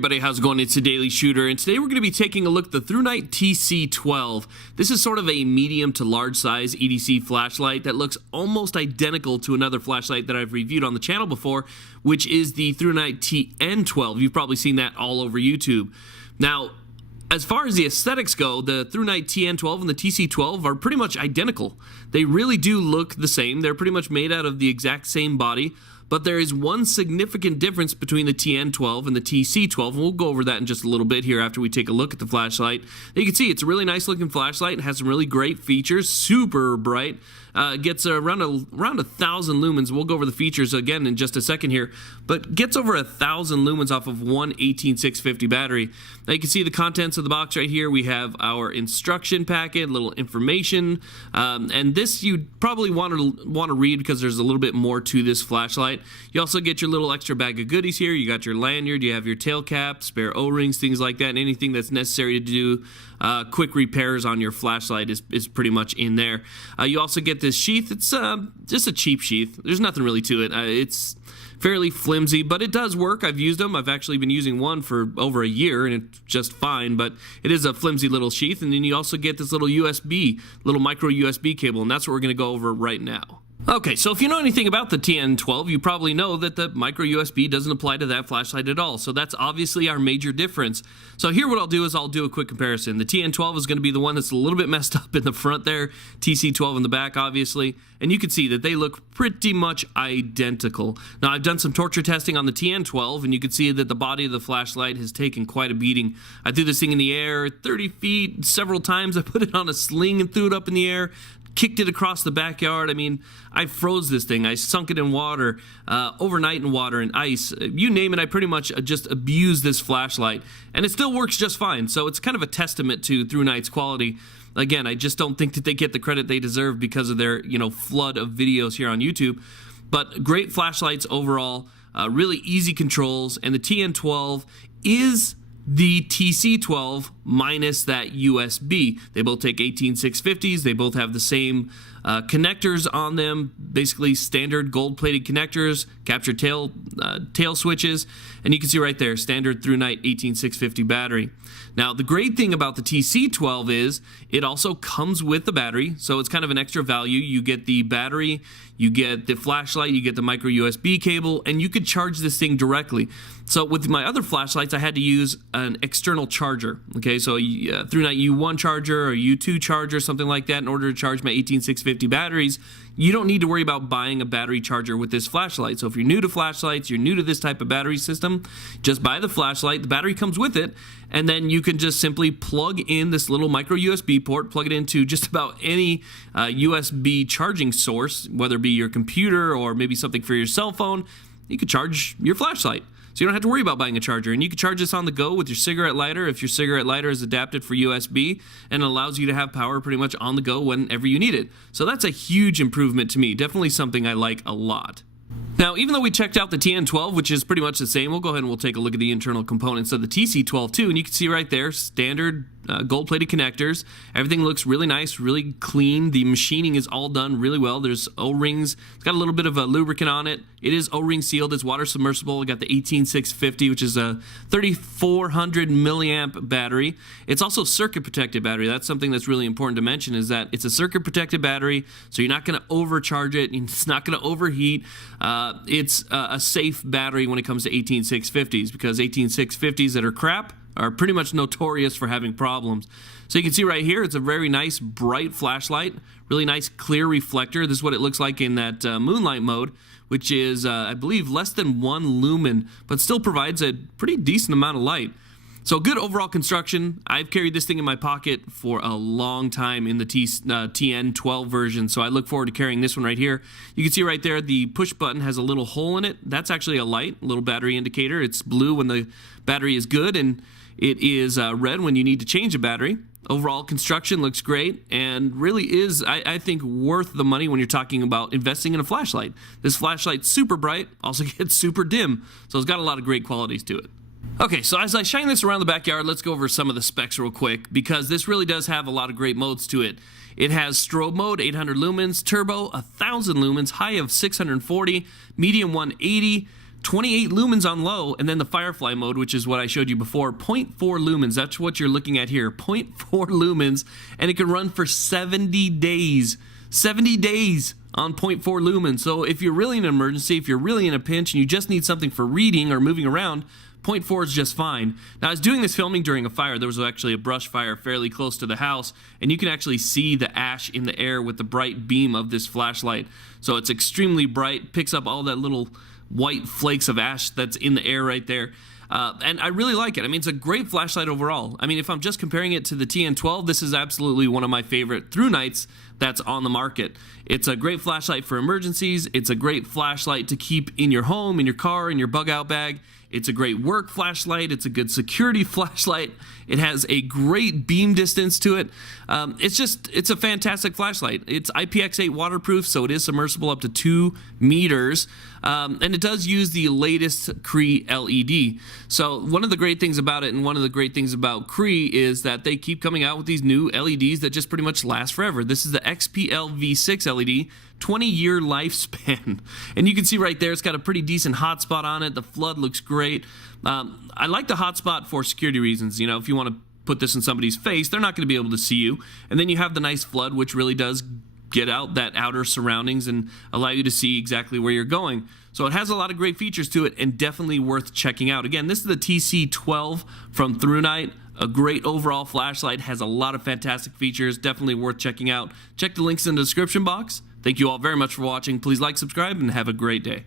everybody, how's it going? It's a Daily Shooter, and today we're going to be taking a look at the ThruNite TC12. This is sort of a medium to large size EDC flashlight that looks almost identical to another flashlight that I've reviewed on the channel before, which is the ThruNite TN12. You've probably seen that all over YouTube. Now, as far as the aesthetics go, the ThruNite TN12 and the TC12 are pretty much identical. They really do look the same. They're pretty much made out of the exact same body. But there is one significant difference between the TN12 and the TC12, and we'll go over that in just a little bit here after we take a look at the flashlight. You can see it's a really nice looking flashlight. It has some really great features, super bright. Gets around 1,000 lumens. We'll go over the features again in just a second here, but gets over 1,000 lumens off of one 18650 battery. Now you can see the contents of the box right here. We have our instruction packet, little information, and this you probably want to read because there's a little bit more to this flashlight. You also get your little extra bag of goodies here. You got your lanyard, you have your tail cap, spare O-rings, things like that, and anything that's necessary to do quick repairs on your flashlight is pretty much in there. You also get this sheath. It's just a cheap sheath. There's nothing really to it. It's fairly flimsy, but it does work. I've used them. I've actually been using one for over a year, and it's just fine, but it is a flimsy little sheath. And then you also get this little micro USB cable, and that's what we're going to go over right now. Okay, so if you know anything about the TN12, you probably know that the micro USB doesn't apply to that flashlight at all. So that's obviously our major difference. So here what I'll do is I'll do a quick comparison. The TN12 is going to be the one that's a little bit messed up in the front there, TC12 in the back, obviously. And you can see that they look pretty much identical. Now, I've done some torture testing on the TN12, and you can see that the body of the flashlight has taken quite a beating. I threw this thing in the air 30 feet several times. I put it on a sling and threw it up in the air. Kicked it across the backyard. I mean, I froze this thing. I sunk it in water, overnight in water and ice. You name it, I pretty much just abused this flashlight. And it still works just fine. So it's kind of a testament to ThruNite's quality. Again, I just don't think that they get the credit they deserve because of their, flood of videos here on YouTube. But great flashlights overall, really easy controls, and the TN12 is the TC12 minus that USB. They both take 18650s. They both have the same connectors on them, basically standard gold-plated connectors, capture tail switches, and you can see right there, standard ThruNite 18650 battery. Now, the great thing about the TC12 is it also comes with the battery, so it's kind of an extra value. You get the battery, you get the flashlight, you get the micro USB cable, and you could charge this thing directly. So with my other flashlights, I had to use an external charger. Okay, so ThruNite U1 charger or U2 charger, something like that, in order to charge my 18650 batteries. You don't need to worry about buying a battery charger with this flashlight. So if you're new to flashlights, you're new to this type of battery system, just buy the flashlight. The battery comes with it, and then you can just simply plug in this little micro USB port, plug it into just about any USB charging source, whether it be your computer or maybe something for your cell phone. You could charge your flashlight. So you don't have to worry about buying a charger. And you can charge this on the go with your cigarette lighter if your cigarette lighter is adapted for USB and allows you to have power pretty much on the go whenever you need it. So that's a huge improvement to me. Definitely something I like a lot. Now, even though we checked out the TN12, which is pretty much the same, we'll go ahead and we'll take a look at the internal components of the TC12 too. And you can see right there, standard gold-plated connectors. Everything looks really nice, really clean. The machining is all done really well. There's O-rings. It's got a little bit of a lubricant on it. It is O-ring sealed. It's water submersible. We got the 18650, which is a 3400 milliamp battery. It's also circuit protected battery. That's something that's really important to mention, is that it's a circuit protected battery, so you're not going to overcharge it. It's not going to overheat. It's a safe battery when it comes to 18650s, because 18650s that are crap are pretty much notorious for having problems. So you can see right here, it's a very nice bright flashlight, really nice clear reflector. This is what it looks like in that moonlight mode, which is I believe less than 1 lumen, but still provides a pretty decent amount of light. So good overall construction. I've carried this thing in my pocket for a long time in the TN12 version, so I look forward to carrying this one right here. You can see right there the push button has a little hole in it. That's actually a light, a little battery indicator. It's blue when the battery is good, and it is red when you need to change a battery. Overall construction looks great and really is, I think, worth the money when you're talking about investing in a flashlight. This flashlight's super bright, also gets super dim, so it's got a lot of great qualities to it. Okay, so as I shine this around the backyard, let's go over some of the specs real quick, because this really does have a lot of great modes to it. It has strobe mode, 800 lumens, turbo, 1000 lumens, high of 640, medium 180, 28 lumens on low, and then the Firefly mode, which is what I showed you before, 0.4 lumens. That's what you're looking at here, 0.4 lumens, and it can run for 70 days. 70 days on 0.4 lumens. So if you're really in an emergency, if you're really in a pinch, and you just need something for reading or moving around, 0.4 is just fine. Now, I was doing this filming during a fire. There was actually a brush fire fairly close to the house, and you can actually see the ash in the air with the bright beam of this flashlight. So it's extremely bright, picks up all that little white flakes of ash that's in the air right there. And I really like it. I mean, it's a great flashlight overall. I mean, if I'm just comparing it to the TN12, this is absolutely one of my favorite ThruNites that's on the market. It's a great flashlight for emergencies. It's a great flashlight to keep in your home, in your car, in your bug out bag. It's a great work flashlight. It's a good security flashlight. It has a great beam distance to it. It's a fantastic flashlight. It's IPX8 waterproof, so it is submersible up to 2 meters. And it does use the latest Cree LED. So one of the great things about it, and one of the great things about Cree, is that they keep coming out with these new LEDs that just pretty much last forever. This is the XPL V6 LED, 20-year lifespan. And you can see right there, it's got a pretty decent hotspot on it. The flood looks great. I like the hotspot for security reasons. You know, if you want to put this in somebody's face, they're not going to be able to see you. And then you have the nice flood, which really does get out that outer surroundings and allow you to see exactly where you're going. So it has a lot of great features to it, and definitely worth checking out. Again, this is the TC12 from ThruNite. A great overall flashlight, has a lot of fantastic features, definitely worth checking out. Check the links in the description box. Thank you all very much for watching. Please like, subscribe, and have a great day.